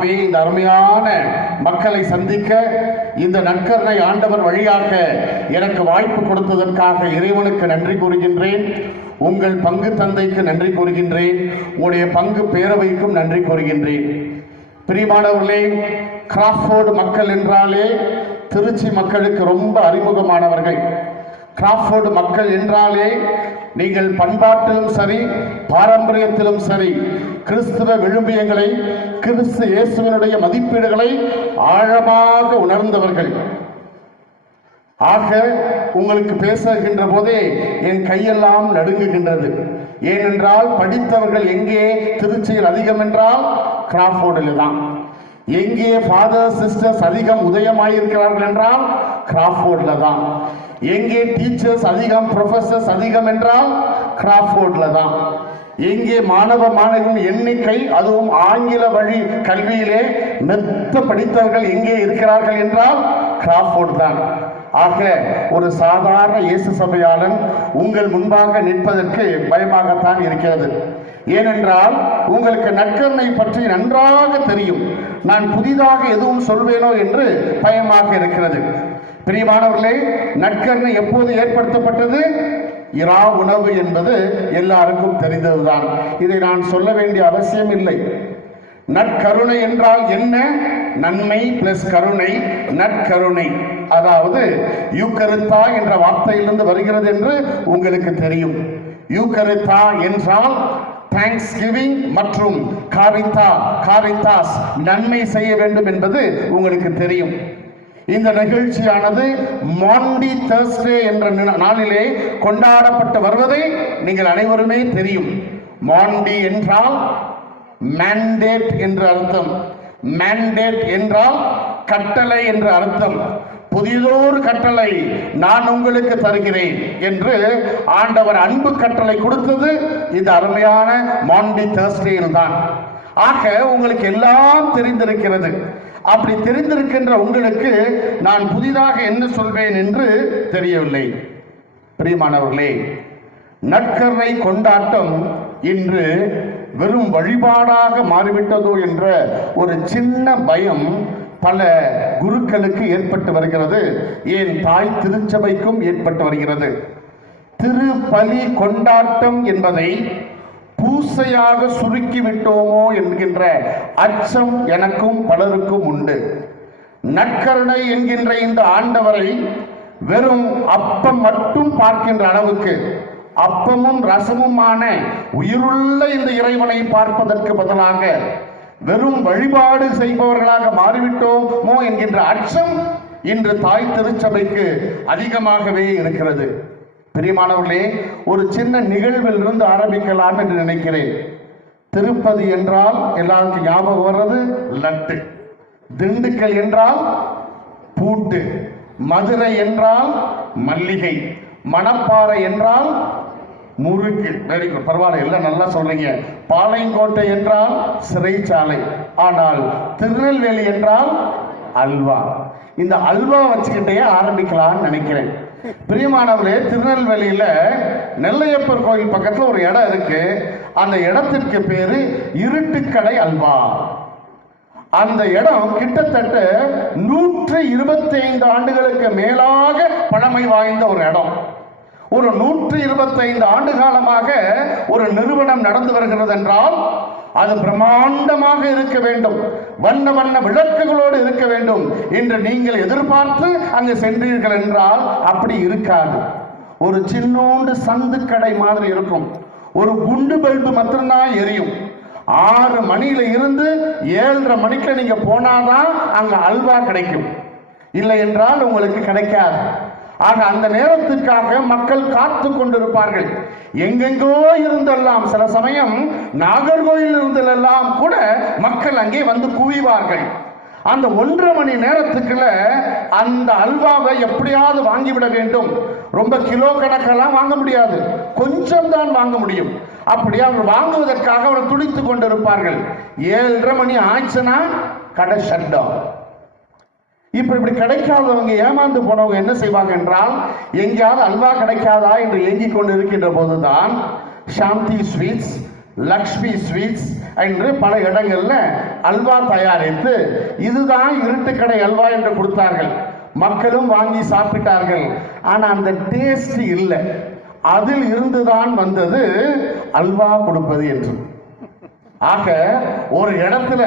ஆகவே இந்த அருமையான மக்களை சந்திக்க இந்த நற்கருணை ஆண்டவர் வழியாக எனக்கு வாய்ப்பு கொடுத்ததற்காக இறைவனுக்கு நன்றி கூறுகின்றேன். உங்கள் பங்கு தந்தைக்கு நன்றி கூறுகின்றேன். உங்களுடைய பங்கு பேரவைக்கும் நன்றி கூறுகின்றேன். பிரியமானவர்களே, கிராஃபோர்டு மக்கள் என்றாலே திருச்சி மக்களுக்கு ரொம்ப அறிமுகமானவர்கள். கிராஃபோர்டு மக்கள் என்றாலே நீங்கள் பண்பாட்டிலும் சரி, பாரம்பரியத்திலும் சரி, கிறிஸ்துவ விழுமியங்களை, கிறிஸ்து இயேசுவினுடைய மதிப்பீடுகளை ஆழமாக உணர்ந்தவர்கள். ஆக உங்களுக்கு பேசுகின்ற போதே என் கையெல்லாம் நடுங்குகின்றது. ஏனென்றால் படித்தவர்கள் எங்கே திருச்சியில் அதிகம் என்றால் கிராஃபோர்டில் தான். எங்கே ஃபாதர் சிஸ்டர்ஸ் அதிகம் உதயமாயிருக்கிறார்கள் என்றால் கிராஃபோர்டில் தான். எங்கே டீச்சர்ஸ் அதிகம், ப்ரொஃபசர்ஸ் அதிகம் என்றால் கிராஃபோர்டில் தான். எங்கே மாணவ மாணவியின் எண்ணிக்கை, அதுவும் ஆங்கில வழி கல்வியிலே மெத்த படித்தவர்கள் எங்கே இருக்கிறார்கள் என்றால் கிராஃபோர்டு தான். ஆக ஒரு சாதாரண இயேசு சபையாளன் உங்கள் முன்பாக நிற்பதற்கு பயமாகத்தான் இருக்கிறது. ஏனென்றால் உங்களுக்கு நற்கருணை பற்றி நன்றாக தெரியும். நான் புதிதாக எதுவும் சொல்வேனோ என்று பயமாக இருக்கிறது. பிரியமானவர்களே, நற்கருணை எப்போது ஏற்படுத்தப்பட்டது? இரா உணவு என்பது எல்லாருக்கும் தெரிந்ததுதான். இதை நான் சொல்ல வேண்டிய அவசியம் இல்லை. நற்கருணை என்றால் என்ன? நன்மை பிளஸ் கருணை, நற்கருணை. அதாவது யூக்கரித்தா என்ற வார்த்தையிலிருந்து வருகிறது என்று உங்களுக்கு தெரியும். யூக்கரித்தா என்றால் தேங்க்ஸ் கிவிங் மற்றும் காரித்தாஸ் நன்மை செய்ய வேண்டும் என்பது உங்களுக்கு தெரியும். இந்த நிகழ்ச்சியானது மாண்டி தர்ஸ்டே என்ற நாளிலே கொண்டாடப்பட்டு வருவதை நீங்கள் அனைவருமே தெரியும். மாண்டி என்றால் மேண்டேட் என்று அர்த்தம். மேண்டேட் என்றால் கட்டளை என்று அர்த்தம். புதியதோர் கட்டளை நான் உங்களுக்கு தருகிறேன் என்று ஆண்டவர் அன்பு கட்டளை கொடுத்தது இந்த அருமையான மாண்டி தர்ஸ்டேயில் தான். ஆக உங்களுக்கு எல்லாம் தெரிந்திருக்கிறது. அப்படி தெரிந்திருக்கின்ற உங்களுக்கு நான் புதிதாக என்ன சொல்வேன் என்று தெரியவில்லை. பிரியமானவர்களே, நற்கருணை கொண்டாட்டம் இன்று வெறும் வழிபாடாக மாறிவிட்டதோ என்ற ஒரு சின்ன பயம் பல குருக்களுக்கு ஏற்பட்டு வருகிறது. ஏன் தாய் திருச்சபைக்கும் ஏற்பட்டு வருகிறது. திருப்பலி கொண்டாட்டம் என்பதை பூசையாக சுருக்கிவிட்டோமோ என்கின்ற அச்சம் எனக்கும் பலருக்கும் உண்டு. நற்கருணை என்கின்ற இந்த ஆண்டவரை வெறும் அப்பம் மட்டும் பார்க்கின்ற அளவுக்கு, அப்பமும் ரசமுமான உயிருள்ள இந்த இறைவனை பார்ப்பதற்கு பதிலாக வெறும் வழிபாடு செய்பவர்களாக மாறிவிட்டோமோ என்கின்ற அச்சம் இன்று தாய் திருச்சபைக்கு அதிகமாகவே இருக்கிறது. பிரியமானவர்களே, ஒரு சின்ன நிகழ்வில் இருந்து ஆரம்பிக்கலாம் என்று நினைக்கிறேன். திருப்பதி என்றால் எல்லாருக்கும் ஞாபகம் வர்றது லட்டு. திண்டுக்கல் என்றால் பூட்டு. மதுரை என்றால் மல்லிகை. மணப்பாறை என்றால் முறுக்கு. வெரி குட், பரவாயில்ல, எல்லாம் நல்லா சொல்றீங்க. பாளையங்கோட்டை என்றால் சிறைச்சாலை. ஆனால் திருநெல்வேலி என்றால் அல்வா. இந்த அல்வா வச்சுக்கிட்டே ஆரம்பிக்கலாம்னு நினைக்கிறேன். பிரியமானவர்களே, திருநெல்வேலியில நெல்லையப்பர் கோயில் பக்கத்துல ஒரு இடம் இருக்கு. அந்த இடத்திற்கு பேரு இருட்டுக்கடை அல்வா. அந்த இடம் கிட்டத்தட்ட 125 ஆண்டுகளுக்கு மேலாக பழமை வாய்ந்த ஒரு இடம். ஒரு 125 ஆண்டு காலமாக ஒரு நிறுவனம் நடந்து வருகிறது என்றால் அது பிரம்மாண்டமாக இருக்க வேண்டும், வண்ண வண்ண விளக்குகளோடு இருக்க வேண்டும் என்று நீங்கள் எதிர்பார்த்து அங்கு சென்றீர்கள் என்றால் அப்படி இருக்காது. ஒரு சின்னோண்டு சந்து கடை மாதிரி இருக்கும். ஒரு குண்டு பல்பு மட்டும்தான் எரியும். 6 மணியில இருந்து 7:30 மணிக்கு நீங்க போனாதான் அங்க அல்வா கிடைக்கும், இல்லை என்றால் உங்களுக்கு கிடைக்காது. ஆக அந்த நேரத்திற்காக மக்கள் காத்து கொண்டிருப்பார்கள். எங்கெங்கோ இருந்தெல்லாம், சில சமயம் நாகர்கோயில் இருந்தெல்லாம் கூட மக்கள் அங்கே வந்து குவிவார்கள். அந்த 1.5 மணி நேரத்துக்குள்ள அந்த அல்வாவை எப்படியாவது வாங்கிவிட வேண்டும். ரொம்ப கிலோ கணக்கெல்லாம் வாங்க முடியாது, கொஞ்சம் தான் வாங்க முடியும். அப்படி அவர் வாங்குவதற்காக அவர் துடித்துக் கொண்டிருப்பார்கள். 7:30 மணி ஆச்சுன்னா கடை ஷட் டவுன். இப்படி கிடைக்காதவங்க, ஏமாந்து போனவங்க என்ன செய்வாங்க என்றால், எங்கேயாவது அல்வா கிடைக்காதா என்று ஏங்கிக் கொண்டு இருக்கின்ற போதுதான் சாந்தி ஸ்வீட்ஸ், லக்ஷ்மி ஸ்வீட்ஸ் என்று பல இடங்கள்ல அல்வா தயாரித்து இதுதான் இருட்டுக்கடை அல்வா என்று கொடுத்தார்கள். மக்களும் வாங்கி சாப்பிட்டார்கள். ஆனா அந்த டேஸ்ட் இல்லை. அதில் இருந்துதான் வந்தது அல்வா கொடுப்பது என்று. ஆக ஒரு இடத்துல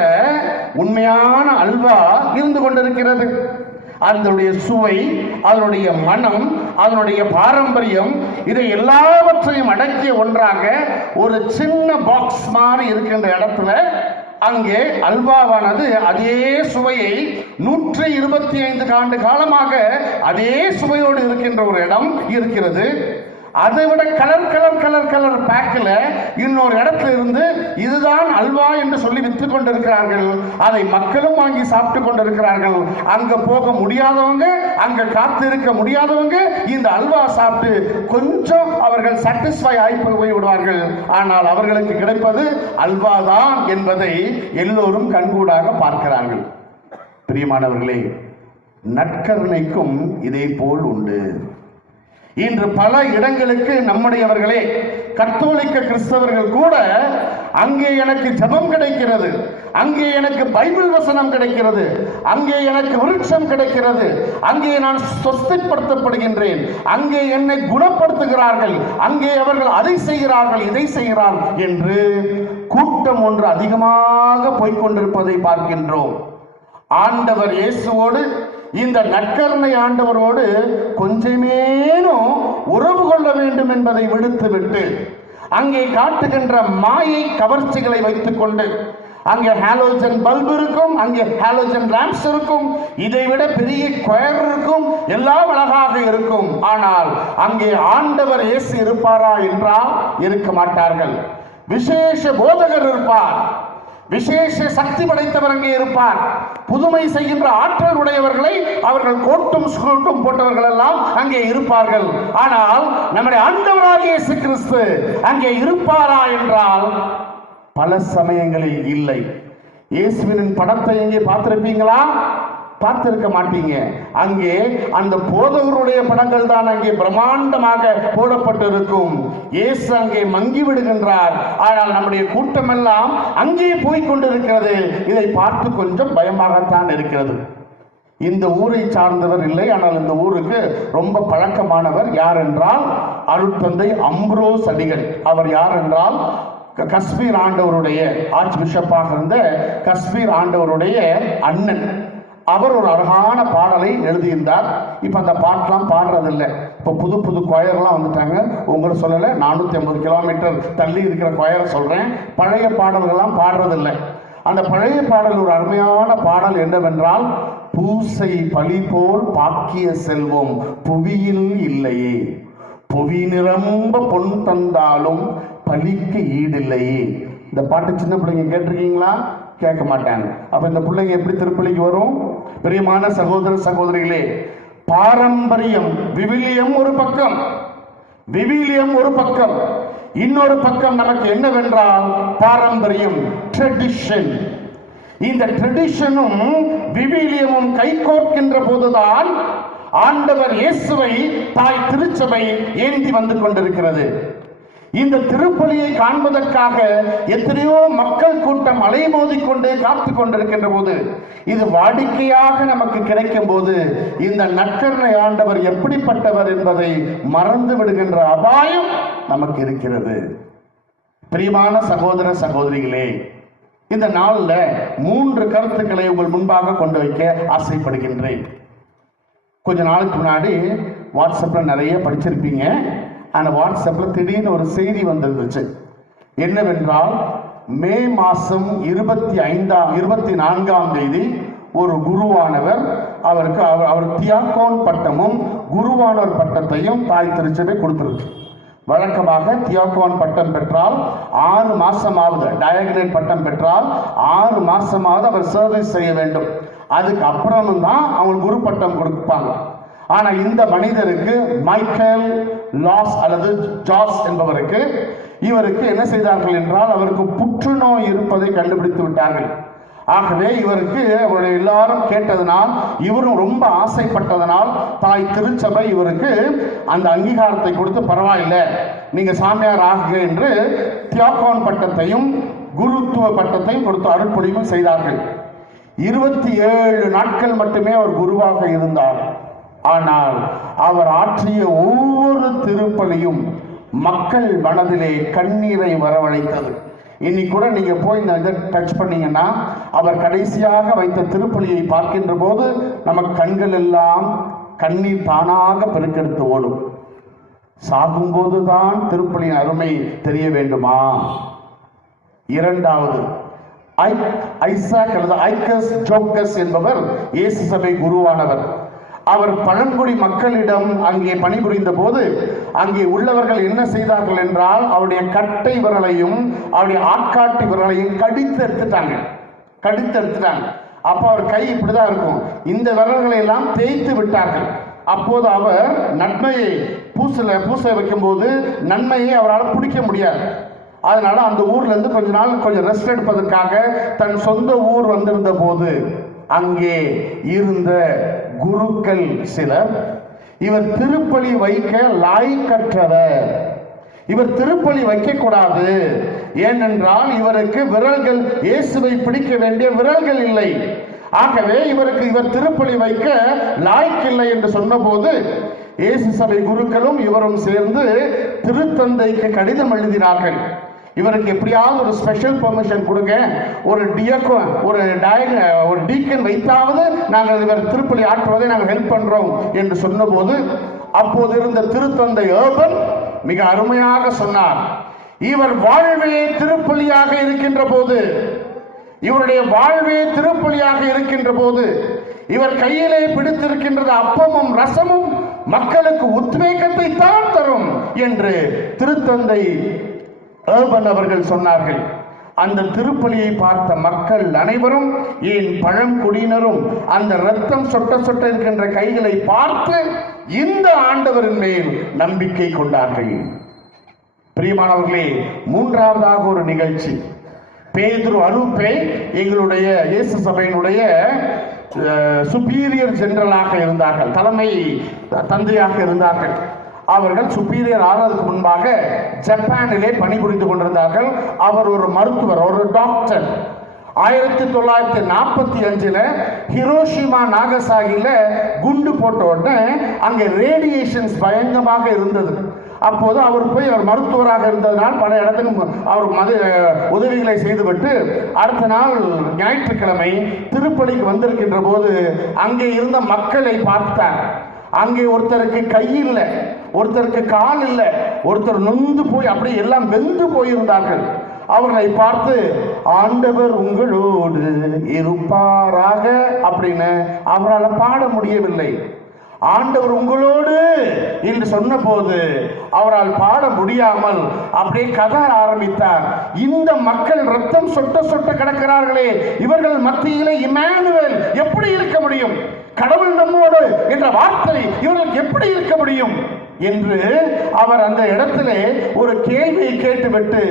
உண்மையான அல்வா இருந்து கொண்டிருக்கிறது. அதனுடைய சுவை, அதனுடைய மனம், அதனுடைய பாரம்பரியம், இதை எல்லாவற்றையும் அடக்கிய ஒன்றாக ஒரு சின்ன பாக்ஸ் மாதிரி இருக்கின்ற இடத்துல அங்கே அல்வாவானது அதே சுவையை 125 ஆண்டு காலமாக அதே சுவையோடு இருக்கின்ற ஒரு இடம் இருக்கிறது. அதை விட கலர் பேக்கில் இன்னொரு இடத்துல இருந்து இதுதான் அல்வா என்று சொல்லி விற்று கொண்டிருக்கிறார்கள். அதை மக்களும் வாங்கி சாப்பிட்டு கொண்டிருக்கிறார்கள். அங்க போக முடியாதவங்க, அங்க காத்து இருக்க முடியாதவங்க இந்த அல்வா சாப்பிட்டு கொஞ்சம் அவர்கள் சாட்டிஸ்ஃபை ஆகி போய் விடுவார்கள். ஆனால் அவர்களுக்கு கிடைப்பது அல்வா தான் என்பதை எல்லோரும் கண்கூடாக பார்க்கிறார்கள். பிரியமானவர்களே, நற்கருணைக்கும் இதே போல் உண்டு. இன்று பல இடங்களுக்கு நம்முடையவர்களே கத்தோலிக்க கிறிஸ்தவர்கள் கூட அங்கே எனக்கு ஜெபம் கிடைக்கிறது, அங்கே எனக்கு பைபிள் வசனம் கிடைக்கிறது, அங்கே எனக்கு விருட்சம் கிடைக்கிறது, அங்கே நான் சொஸ்திப்படுத்தப்படுகின்றேன், அங்கே என்னை குணப்படுத்துகிறார்கள், அங்கே அவர்கள் அதை செய்கிறார்கள், இதை செய்கிறார்கள் என்று கூட்டம் ஒன்று அதிகமாக போய்கொண்டிருப்பதை பார்க்கின்றோம். ஆண்டவர் இயேசுவோடு, இந்த நற்கருணை ஆண்டவரோடு கொஞ்சமேனும் உறவு கொள்ள வேண்டும் என்பதை விடுத்துவிட்டு அங்கே காட்டுகின்ற மாயை கவர்ச்சிகளை வைத்துக் கொண்டு அங்கே ஹாலோஜன் பல்பு இருக்கும், அங்கே ஹாலோஜன் லாம்ப்ஸ் இருக்கும், இதைவிட பெரிய ஸ்கொயர் இருக்கும், எல்லாம் அழகாக இருக்கும். ஆனால் அங்கே ஆண்டவர் இயேசு இருப்பாரா என்றால் இருக்க மாட்டார்கள். விசேஷ போதகர் இருப்பார், விசேஷ சக்தி படைத்தவர் அங்கே இருப்பார். புதுமை செய்கின்ற ஆற்றல் உடையவர்களை அவர்கள் கோட்டும் ஸ்கூட்டும் போட்டவர்கள் எல்லாம் அங்கே இருப்பார்கள். ஆனால் நம்முடைய ஆண்டவராகிய இயேசு கிறிஸ்து அங்கே இருப்பாரா என்றால் பல சமயங்களில் இல்லை. இயேசுவின் படத்தை எங்கே பார்த்திருப்பீங்களா? பார்த்திருக்க மாட்டீங்க. அங்கே அந்த போதகருடைய படங்கள் தான் அங்கே பிரம்மாண்டமாக போடப்பட்டிருக்கும். இயேசு அங்கே மங்கி விடுகின்றார். ஆனால் நம்முடைய கூட்டம் எல்லாம் அங்கே போய்கொண்டிருக்கிறது. இதை பார்த்து கொஞ்சம் பயமாகத்தான் இருக்கிறது. இந்த ஊரை சார்ந்தவர் இல்லை, ஆனால் இந்த ஊருக்கு ரொம்ப பழக்கமானவர். யார் என்றால் அருட்தந்தை அம்ப்ரோஸ் அடிகள். அவர் யார் என்றால் கஸ்பீர் ஆண்டவருடைய ஆர்ச் பிஷப்பாக இருந்த கஸ்பீர் ஆண்டவருடைய அண்ணன். அவர் ஒரு அழகான பாடலை எழுதியிருந்தார். இப்போ அந்த பாட்டெலாம் பாடுறதில்லை. இப்போ புது புது கொயர்லாம் வந்துட்டாங்க. உங்களை சொல்லலை, 450 கிலோமீட்டர் தள்ளி இருக்கிற கொயரை சொல்கிறேன். பழைய பாடல்கள்லாம் பாடுறதில்லை. அந்த பழைய பாடல் ஒரு அருமையான பாடல் என்னவென்றால், பூசை பழி போல் பாக்கிய செல்வம் புவியில் இல்லையே, புவி நிரம்ப பொன் தந்தாலும் பலிக்கு ஈடில்லையே. இந்த பாட்டு சின்ன பிள்ளைங்க கேட்டிருக்கீங்களா? கேட்க மாட்டாங்க. அப்ப இந்த பிள்ளைங்க எப்படி திருப்பலிக்கு வரும்? பிரியமான சகோதர சகோதரிகளே, பாரம்பரியம் விவிலியம் ஒரு பக்கம், விவிலியம் ஒரு பக்கம், இன்னொரு பக்கம் நமக்கு என்னவென்றால் பாரம்பரியம், ட்ரெடிஷன். இந்த ட்ரெடிஷனும் விவிலியமும் கைகோர்க்கின்ற போதுதான் ஆண்டவர் இயேசுவை தாய் திருச்சபை ஏந்தி வந்து கொண்டிருக்கிறது. இந்த திருப்பலியை காண்பதற்காக எத்தனையோ மக்கள் கூட்டம் அலைமோதிக்கொண்டு காத்து கொண்டிருக்கின்ற போது, இது வாடிக்கையாக நமக்கு கிடைக்கும் போது இந்த நற்கருணை ஆண்டவர் எப்படிப்பட்டவர் என்பதை மறந்து விடுகின்ற அபாயம் நமக்கு இருக்கிறது. பிரியமான சகோதர சகோதரிகளே, இந்த நாளில் 3 கருத்துக்களை உங்கள் முன்பாக கொண்டு வைக்க ஆசைப்படுகின்றேன். கொஞ்ச நாளுக்கு முன்னாடி வாட்ஸ்அப்பில் நிறைய படிச்சிருப்பீங்க. அந்த வாட்ஸ்அப்பில் திடீர்னு ஒரு செய்தி வந்துருந்துச்சு. என்னவென்றால், மே மாதம் 24ஆம் தேதி ஒரு குருவானவர், அவர் தியாகோன் பட்டமும் குருவானவர் பட்டத்தையும் தாய் திருச்சபை கொடுத்துருக்கு. வழக்கமாக தியாகோன் பட்டம் பெற்றால் 6 மாசமாவது, டயக்னேட் பட்டம் பெற்றால் 6 மாசமாவது அவர் சர்வீஸ் செய்ய வேண்டும். அதுக்கு அப்புறமும் தான் அவங்க குரு பட்டம் கொடுப்பாங்க. ஆனா இந்த மனிதருக்கு, மைக்கேல் லாஸ் அல்லது ஜாஸ் என்பவருக்கு, இவருக்கு என்ன செய்தார்கள் என்றால், அவருக்கு புற்றுநோய் இருப்பதை கண்டுபிடித்து விட்டார்கள். ஆகவே இவருக்கு அவருடைய எல்லாரும் கேட்டதனால், இவரும் ரொம்ப ஆசைப்பட்டதனால் தாய் திருச்சபை இவருக்கு அந்த அங்கீகாரத்தை கொடுத்து, பரவாயில்லை நீங்க சாமியார் ஆகுக என்று தியாகான் பட்டத்தையும் குருத்துவ பட்டத்தையும் கொடுத்து அருட்பொழிவும் செய்தார்கள். 27 நாட்கள் மட்டுமே அவர் குருவாக இருந்தார். ஆனால் அவர் ஆற்றிய ஒவ்வொரு திருப்பலியும் மக்கள் மனதிலே கண்ணீரை வரவழைத்தது. இன்னைக்கு கூட நீங்க போய் இந்த இதை டச் பண்ணீங்கன்னா, அவர் கடைசியாக வைத்த திருப்பலியை பார்க்கின்ற போது நமக்கு கண்கள் எல்லாம் கண்ணீர் தானாக பெருக்கெடுத்து ஓடும். சாகும்போதுதான் திருப்பலியின் அருமை தெரிய வேண்டுமா? இரண்டாவது, ஐசாக் அல்லது ஐக்கஸ் ஜோக்கஸ் என்பவர் இயேசு சபை குருவானவர். அவர் பழங்குடி மக்களிடம் அங்கே பணிபுரிந்த போது அங்கே உள்ளவர்கள் என்ன செய்தார்கள் என்றால், அவருடைய கட்டை விரலையும் அவருடைய ஆட்காட்டி விரலையும் கடித்து எடுத்துட்டாங்க. அப்போ அவர் கை இப்படிதான் இருக்கும். இந்த விரல்களை எல்லாம் தேய்த்து விட்டார்கள். அப்போது அவர் நன்மையை பூச வைக்கும்போது நன்மையை அவரால் பிடிக்க முடியாது. அதனால அந்த ஊர்ல இருந்து கொஞ்சம் ரெஸ்ட் எடுப்பதற்காக தன் சொந்த ஊர் வந்திருந்த போது அங்கே இருந்த குருக்கள் சிலர், இவர் திருப்பலி வைக்க லாய்க்கற்றவர், இவர் திருப்பலி வைக்க கூடாது, ஏனென்றால் இவருக்கு விரல்கள், இயேசுவை பிடிக்க வேண்டிய விரல்கள் இல்லை, ஆகவே இவர் திருப்பலி வைக்க லாய்க்கில்லை என்று சொன்னபோது இயேசு சபை குருக்களும் இவரும் சேர்ந்து திருத்தந்தைக்கு கடிதம் எழுதினார்கள். இவருக்கு எப்படியாவது ஒரு ஸ்பெஷல் பெர்மிஷன் கொடுங்க, ஒரு டீக்கன் வைத்தாவது நாங்கள் இவர் திருப்பலி ஆற்றுவதை நாங்கள் ஹெல்ப் பண்றோம் என்று சொன்னபோது, அப்போது இருந்த திருத்தந்தை ஏர்பன் மிக அருமையாக சொன்னார், இவர் வாழ்வே திருப்பலியாக இருக்கின்ற போது, இவருடைய வாழ்வே திருப்பலியாக இருக்கின்ற போது, இவர் கையிலே பிடித்திருக்கின்றது அப்பமும் ரசமும் மக்களுக்கு உத்வேகத்தை தான் தரும் என்று திருத்தந்தை ஏர்பன் அவர்கள் சொன்னார்கள். அந்த திருப்பலியை பார்த்த மக்கள் அனைவரும், ஏன் பழங்குடியினரும் அந்த இரத்தம் சொட்ட சொட்ட இருக்கின்ற கைகளை பார்த்து இந்த ஆண்டவரின் மேல் நம்பிக்கை கொண்டார்கள். பிரியமானவர்களே, மூன்றாவதாக ஒரு நிகழ்ச்சி, பேதுரு அருப்பே எங்களுடைய இயேசு சபையினுடைய சுப்பீரியர் ஜெனரலாக இருந்தார்கள், தலைமை தந்தையாக இருந்தார்கள். அவர்கள் சுப்பீரியர் ஆகிறதுக்கு முன்பாக ஜப்பானிலே பணிபுரிந்து கொண்டிருந்தார்கள். அவர் ஒரு மருத்துவர், ஒரு டாக்டர். 1945 ஹிரோஷிமா நாகசாகில குண்டு போட்ட உடனே அங்கே ரேடியேஷன்ஸ் பயங்கரமாக இருந்தது. அப்போது அவர் மருத்துவராக இருந்ததனால் பல இடத்துக்கு அவர் உதவிகளை செய்துவிட்டு அடுத்த நாள் ஞாயிற்றுக்கிழமை திருப்பலிக்கு வந்திருக்கின்ற போது அங்கே இருந்த மக்களை பார்த்தார். அங்கே ஒருத்தருக்கு கை இல்லை, ஒருத்தருக்கு கால் இல்லை, ஒருத்தர் நொந்து போய் அப்படியே எல்லாம் வெந்து போயிருந்தார்கள். அவர்களை பார்த்து, ஆண்டவர் உங்களோடு இருப்பாராக அப்படின்னு அவரால் பாட முடியவில்லை. ஆண்டவர் உங்களோடு என்று சொன்ன போது அவரால் பாட முடியாமல் அப்படியே கதற ஆரம்பித்தார். இந்த மக்கள் ரத்தம் சொட்ட சொட்ட கிடக்கிறார்களே, இவர்கள் மத்தியிலே இம்மானுவேல் எப்படி இருக்க முடியும், கடவுள் நம்மோடு என்ற வார்த்தை இவர்களுக்கு எப்படி இருக்க முடியும் என்று அவர் அந்த இடத்திலே ஒரு கேள்வியை கேட்டுவிட்டு,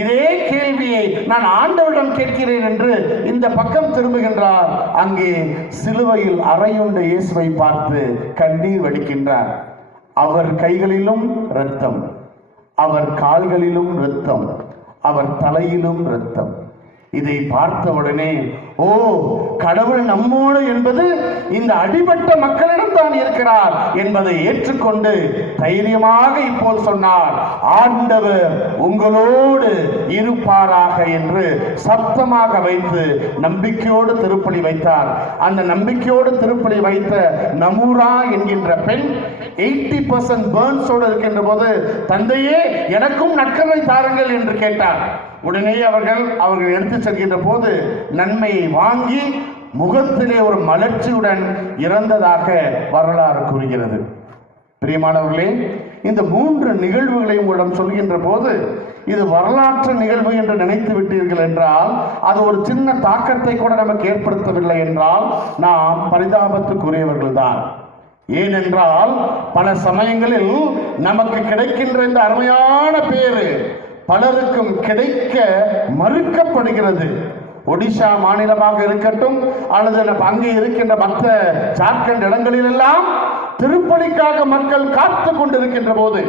இதே கேள்வியை நான் ஆண்டவரிடம் கேட்கிறேன் என்று இந்த பக்கம் திரும்புகின்றார். அங்கே சிலுவையில் அறையுண்ட இயேசுவை பார்த்து கண்ணீர் வடிக்கின்றார். அவர் கைகளிலும் இரத்தம், அவர் கால்களிலும் இரத்தம், அவர் தலையிலும் இரத்தம். இதை பார்த்தவுடனே, ஓ, கடவுள் நம்மோடு என்பது இந்த அடிபட்ட மக்களிடம் தான் இருக்கிறார் என்பதை ஏற்றுக்கொண்டு தைரியமாக இப்போது சொன்னார், ஆண்டவர் உங்களோடு இருப்பாராக என்று சத்தமாக வைத்து நம்பிக்கையோடு திருப்பலி வைத்தார். அந்த நம்பிக்கையோடு திருப்பலி வைத்த நமூரா என்கின்ற பெண் 80% பர்ன்ஸோடு இருக்கின்ற போது, தந்தையே எனக்கும் நற்கரை தாருங்கள் என்று கேட்டார். உடனே அவர்கள் எடுத்து செல்கின்ற போது நன்மையை வாங்கி முகத்திலே ஒரு மலர்ச்சியுடன் இறந்ததாக வரலாறு கூறுகிறது. பிரியமானவர்களே, இந்த 3 நிகழ்வுகளை உங்களிடம் சொல்கின்ற போது இது வரலாற்று நிகழ்வு என்று நினைத்து விட்டீர்கள் என்றால், அது ஒரு சின்ன தாக்கத்தை கூட நமக்கு ஏற்படுத்தவில்லை என்றால் நாம் பரிதாபத்துக்குரியவர்கள் தான். ஏனென்றால் பல சமயங்களில் நமக்கு கிடைக்கின்ற இந்த அருமையான பேரு பலருக்கும் கிடைக்க மறுக்கப்படுகிறது. ஒடிஷா மாநிலமாக இருக்கட்டும் அல்லது அங்கே இருக்கின்ற மற்ற ஜார்க்கண்ட் இடங்களில் எல்லாம் திருப்பலிக்காக மக்கள் காத்து கொண்டிருக்கின்ற போது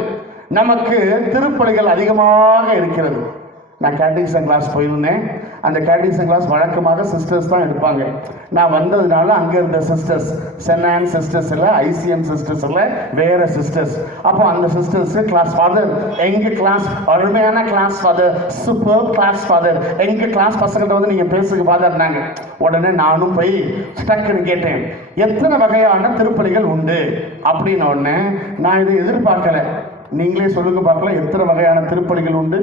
நமக்கு திருப்பலிகள் அதிகமாக இருக்கிறது. நான் கேட்டகிசம் கிளாஸ் போயிருந்தேன். அந்த கேட்டகிசம் கிளாஸ் வழக்கமாக சிஸ்டர்ஸ் தான் எடுப்பாங்க. நான் வந்ததுனால அங்கே இருந்த சிஸ்டர்ஸ், சென்னான் சிஸ்டர்ஸ் இல்லை, ஐசிஎம் சிஸ்டர்ஸ் இல்லை, வேற சிஸ்டர்ஸ். அப்போ அந்த சிஸ்டர்ஸ் கிளாஸ் ஃபாதர், எங்க கிளாஸ் அருமையான class father, super class father, எங்க கிளாஸ் பசங்கிட்ட வந்து நீங்க பேசுங்க ஃபாதர்னாங்க. உடனே நானும் போய் ஸ்டக்குன்னு கேட்டேன், எத்தனை வகையான திருப்பலிகள் உண்டு அப்படின்னு. உடனே நான் இதை எதிர்பார்க்கல. நீங்களே சொல்லுங்க பார்க்கலாம், எத்தனை வகையான திருப்பலிகள் உண்டு?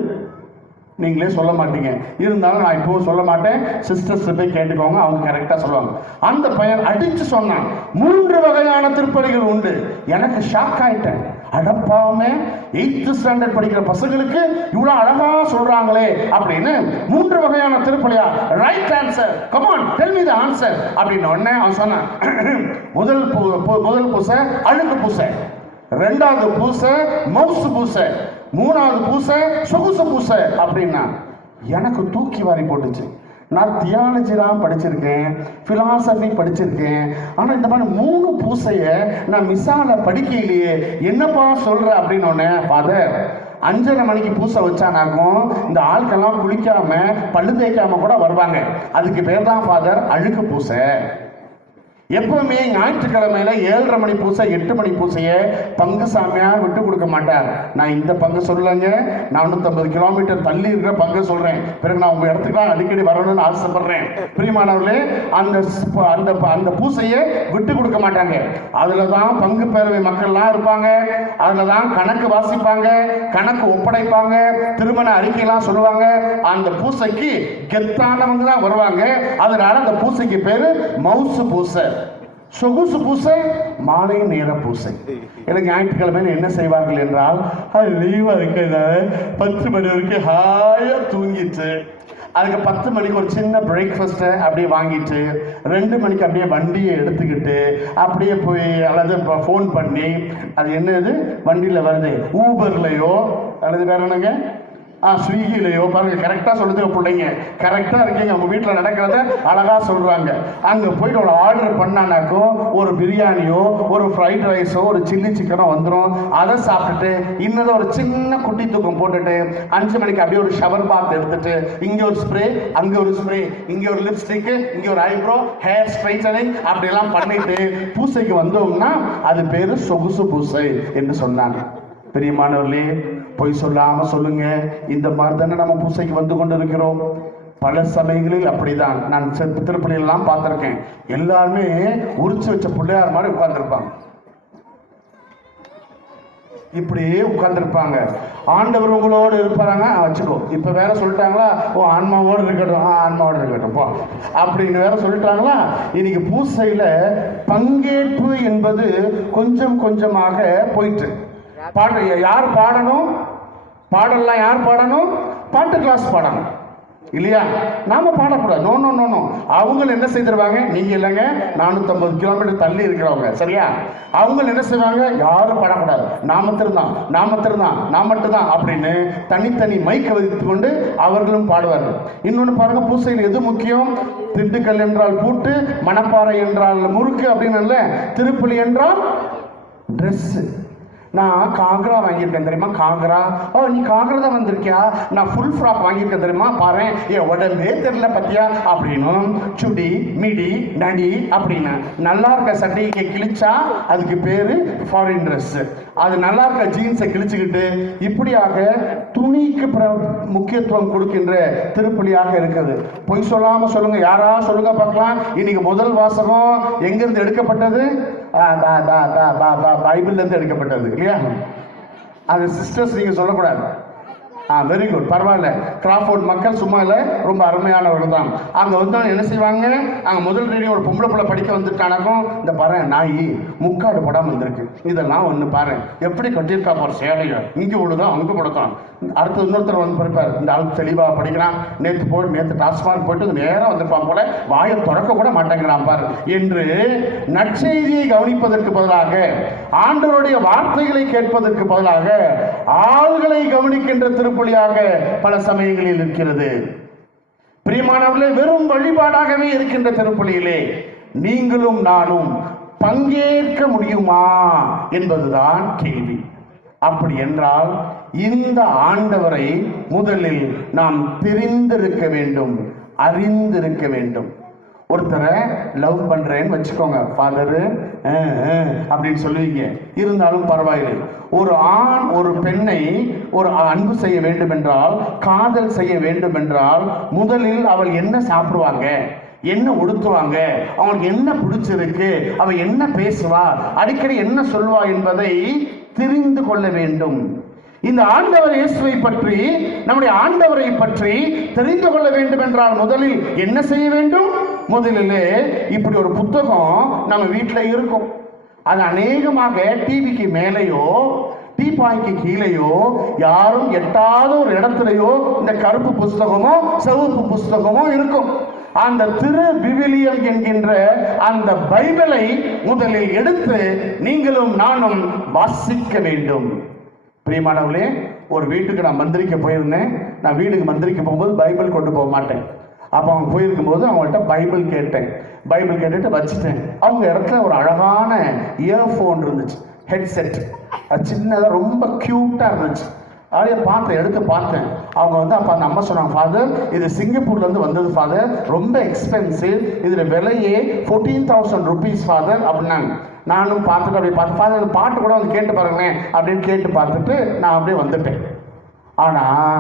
நீங்களே சொல்ல மாட்டீங்க. இருந்தாலும் நான் இப்போ சொல்ல மாட்டேன், சிஸ்டர்ஸ் போய் கேட்டுக்கோங்க, அவங்க கரெக்டா சொல்லுவாங்க. அந்த பையன் அடிச்சு சொன்னான், 3 வகையான திருப்பலிகள் உண்டு. எனக்கு ஷாக் ஆயிட்டேன். அடப்பாவுமே 8th ஸ்டாண்டர்ட் படிக்கிற பசங்களுக்கு இவ்வளவு அழகா சொல்றாங்களே அப்படின்னு. 3 வகையான திருப்பலியா? Right answer, come on tell me the answer அப்படின்னு. உடனே அவன் சொன்னான், முதல் பூசை அழுக்கு பூசை, 2வது பூசை மவுசு பூசை, 3வது பூசை சொகுசு பூசை அப்படின்னா. எனக்கு தூக்கி வாரி போட்டுச்சு. நான் தியாலஜிலாம் படிச்சிருக்கேன், பிலாசபி படிச்சிருக்கேன். ஆனால் இந்த மாதிரி 3 பூசையை நான் மிஸ்ஸால படிக்கையிலேயே என்னப்பா சொல்ற அப்படின்னு. ஃபாதர் 5:30 மணிக்கு பூசை வச்சானாக்கும் இந்த ஆட்கள்லாம் குளிக்காம பல்லு தேய்க்காம கூட வருவாங்க. அதுக்கு பேர் தான் ஃபாதர் அழுக்கு பூசை. எப்பவுமே ஞாயிற்றுக்கிழமையில 7:30 மணி பூசை 8 மணி பூசையை பங்கு சாமியா விட்டு கொடுக்க மாட்டார். நான் இந்த பங்கு சொல்லலைங்க, 450 கிலோமீட்டர் தள்ளி இருக்கிற பங்கு சொல்றேன். பிறகு நான் உங்க இடத்துக்கு அடிக்கடி வரணும்னு ஆசைப்படுறேன். பிரியமானவர்களே, அந்த பூசையை விட்டு கொடுக்க மாட்டாங்க. அதுலதான் பங்கு பேரவை மக்கள்லாம் இருப்பாங்க. அதுலதான் கணக்கு வாசிப்பாங்க, கணக்கு ஒப்படைப்பாங்க, திருமண அறிக்கையெல்லாம் சொல்லுவாங்க. அந்த பூசைக்கு கெத்தானவங்க தான் வருவாங்க. அதனால அந்த பூசைக்கு பேரு மவுசு பூசை. சொகுசு பூசை மாலை நேர பூசை. எனக்கு ஞாயிற்றுக்கிழமை என்ன செய்வார்கள் என்றால், லீவா இருக்கிறத 10 மணி வரைக்கும் ஹாயா தூங்கிட்டு, அதுக்கு 10 மணிக்கு ஒரு சின்ன பிரேக்ஃபாஸ்ட்டை அப்படியே வாங்கிட்டு 2 மணிக்கு அப்படியே வண்டியை எடுத்துக்கிட்டு அப்படியே போய் அல்லது ஃபோன் பண்ணி, அது என்னது வண்டியில் வருது, ஊபர்லையோ அல்லது வேற என்னங்க ஸ்விக்கிலையோ, பாருங்க கரெக்டாக சொல்லுது பிள்ளைங்க, கரெக்டாக இருக்கீங்க. அவங்க வீட்டில் நடக்கிறத அழகாக சொல்கிறாங்க. அங்கே போயிட்டு ஒரு ஆர்டர் பண்ணானாக்கும் ஒரு பிரியாணியோ ஒரு ஃப்ரைட் ரைஸோ ஒரு சில்லி சிக்கனோ வந்துடும். அதை சாப்பிட்டுட்டு இன்னும் ஒரு சின்ன குட்டி தூக்கம் போட்டுட்டு 5 மணிக்கு அப்படியே ஒரு ஷவர் பாத் எடுத்துட்டு இங்கே ஒரு ஸ்ப்ரே, அங்கே ஒரு ஸ்ப்ரே, இங்கே ஒரு லிப்ஸ்டிக்கு, இங்கே ஒரு ஐப்ரோ, ஹேர் ஸ்ட்ரைட்டனிங் அப்படிலாம் பண்ணிட்டு பூசைக்கு வந்தோம்னா அது பேரு சொகுசு பூசை என்று சொன்னாங்க. பிரியமானவர்களே, பொய் சொல்லாம சொல்லுங்க, இந்த மாதிரி தானே நம்ம பூசைக்கு வந்து கொண்டு இருக்கிறோம். பல சமயங்களில் அப்படிதான். நான் திருப்பலியெல்லாம் பார்த்திருக்கேன். எல்லாருமே உரிச்சு வச்ச பிள்ளையார் மாதிரி உட்கார்ந்துருப்பாங்க, இப்படியே உட்கார்ந்துருப்பாங்க. ஆண்டவர் உங்களோடு இருப்பாங்க வச்சுக்கோ. இப்ப வேற சொல்லிட்டாங்களா, ஓ ஆன்மாவோடு இருக்கட்டும், ஆன்மாவோடு இருக்கட்டும் போ அப்படின்னு வேற சொல்லிட்டாங்களா. இன்னைக்கு பூசையில பங்கேற்பு என்பது கொஞ்சம் கொஞ்சமாக போயிட்டு. யார் பாடணும்? பாடலாம் யார் பாடணும்? பாட்டு கிளாஸ் பாடணும் இல்லையா? நாம பாடக்கூடாது. No no no no. அவங்க என்ன செய்திருவாங்க, நீங்க இல்லைங்க 450 கிலோமீட்டர் தள்ளி இருக்கிறவங்க, சரியா? அவங்க என்ன செய்வாங்க, யாரும் பாடக்கூடாது, நான் மட்டும் தான் அப்படின்னு தனித்தனி மைக்க வைத்து கொண்டு அவர்களும் பாடுவார்கள். இன்னொன்று பாருங்க, பூசையில் எது முக்கியம்? திண்டுக்கல் என்றால் பூட்டு, மணப்பாறை என்றால் முறுக்கு அப்படின்னு, திருப்பலி என்றால் ட்ரெஸ். நான் காங்கரா வாங்கியிருக்கேன் தெரியுமா? காங்கரா, ஓ நீ காங்கரா தான் வந்திருக்கியா? நான் ஃபுல் ஃப்ராக் வாங்கியிருக்கேன் தெரியுமா? பாரு என் உடம்பே தெரியல பத்தியா அப்படின்னு. சுடி மிடி நடி அப்படின்னு நல்லா இருக்க சட்டையை கிழிச்சா அதுக்கு பேரு ஃபாரின் ட்ரெஸ். அது நல்லா இருக்க ஜீன்ஸை கிழிச்சுக்கிட்டு இப்படியாக துணிக்கு முக்கியத்துவம் கொடுக்கின்ற திருப்பலியாக இருக்குது. பொய் சொல்லாம சொல்லுங்க, யாரா சொல்லுங்க பார்க்கலாம். இன்னைக்கு முதல் வாசகம் எங்கிருந்து எடுக்கப்பட்டது? பைபிள்ல இருந்து எடுக்கப்பட்டது இல்லையா? அது சிஸ்டர்ஸ் நீங்க சொல்லக்கூடாது. வெரி குட், பரவாயில்ல. கிராஃபோர்ட் மக்கள் சும்மா இல்லை, ரொம்ப அருமையானவர்கள் தான். அங்கே வந்து என்ன செய்வாங்க, அங்கே முதல் ரீடிங் ஒரு பொம்பளை பிள்ளை படிக்க வந்துட்டானாக்கும், இந்த பாரு நாய் முக்காடு படாமல் வந்திருக்கு, இதெல்லாம் ஒன்று பாரு எப்படி கட்டியிருக்கா பாரு சேலையை, இங்கே விழுதான் அங்கே கொடுத்தான். அடுத்து இன்னொருத்தர் வந்து படிப்பார், இந்த ஆள் தெளிவாக படிக்கிறான், நேற்று டாஸ்மார்க் போயிட்டு நேராக வந்திருப்பான் போல, வாயை திறக்க கூட மாட்டேங்கிறான் பாரு என்று நற்செய்தியை கவனிப்பதற்கு பதிலாக, ஆண்டவருடைய வார்த்தைகளை கேட்பதற்கு பதிலாக ஆள்களை கவனிக்கின்ற திருப்பலியாக பல சமயங்களில் இருக்கிறது. பிரியமானவர்களே, வெறும் வழிபாடாகவே இருக்கின்ற திருப்பலியிலே நீங்களும் நானும் பங்கேற்க முடியுமா என்பதுதான் கேள்வி. அப்படி என்றால் இந்த ஆண்டவரை முதலில் நாம் தெரிந்திருக்க வேண்டும், அறிந்திருக்க வேண்டும். ஒருத்தரை லவ் பண்றேன்னு வச்சுக்கோங்க, ஃபாதரு அப்படின்னு சொல்லுவீங்க, இருந்தாலும் பரவாயில்லை. ஒரு ஆண் ஒரு பெண்ணை ஒரு அன்பு செய்ய வேண்டும் என்றால், காதல் செய்ய வேண்டும் என்றால், முதலில் அவள் என்ன சாப்பிடுவாங்க, என்ன உடுத்துவாங்க, அவனுக்கு என்ன பிடிச்சிருக்கு, அவ என்ன பேசுவா, அடிக்கடி என்ன சொல்லுவா என்பதை தெரிந்து கொள்ள வேண்டும். இந்த ஆண்டவர் இயேசுவை பற்றி, நம்முடைய ஆண்டவரை பற்றி தெரிந்து கொள்ள வேண்டும் என்றால் முதலில் என்ன செய்ய வேண்டும்? முதலிலே இப்படி ஒரு புத்தகம் நம்ம வீட்டில் இருக்கும். அது அநேகமாக டிவிக்கு மேலேயோ டீபாய்க்கு கீழேயோ யாரும் எட்டாத ஒரு இடத்துலையோ இந்த கருப்பு புஸ்தகமோ சிவப்பு புஸ்தகமோ இருக்கும். அந்த திரு விவிலியம் என்கின்ற அந்த பைபிளை முதலில் எடுத்து நீங்களும் நானும் வாசிக்க வேண்டும். பிரியமானவர்களே, ஒரு வீட்டுக்கு நான் மந்திரிக்க போயிருந்தேன். நான் வீட்டுக்கு மந்திரிக்க போகும்போது பைபிள் கொண்டு போக மாட்டேன். அப்போ அவங்க போயிருக்கும் போது அவங்கள்ட்ட பைபிள் கேட்டேன். பைபிள் கேட்டுட்டு வச்சுட்டேன். அவங்க இடத்துல ஒரு அழகான இயர்ஃபோன் இருந்துச்சு, ஹெட்செட். அது சின்னதாக ரொம்ப க்யூட்டாக இருந்துச்சு. அப்படியே பார்த்தேன், எடுத்து பார்த்தேன். அவங்க அப்போ அந்த அம்மா சொன்னாங்க, ஃபாதர் இது சிங்கப்பூர்லேருந்து வந்தது ஃபாதர், ரொம்ப எக்ஸ்பென்சிவ், இதில் விலையே 14,000 rupees ஃபாதர் அப்படின்னாங்க. நானும் பார்த்துட்டு அப்படியே பார்த்து, ஃபாதர் பாட்டு கூட வந்து கேட்டு பாருங்களேன் அப்படின்னு கேட்டு பார்த்துட்டு நான் அப்படியே வந்துட்டேன். ஆனால்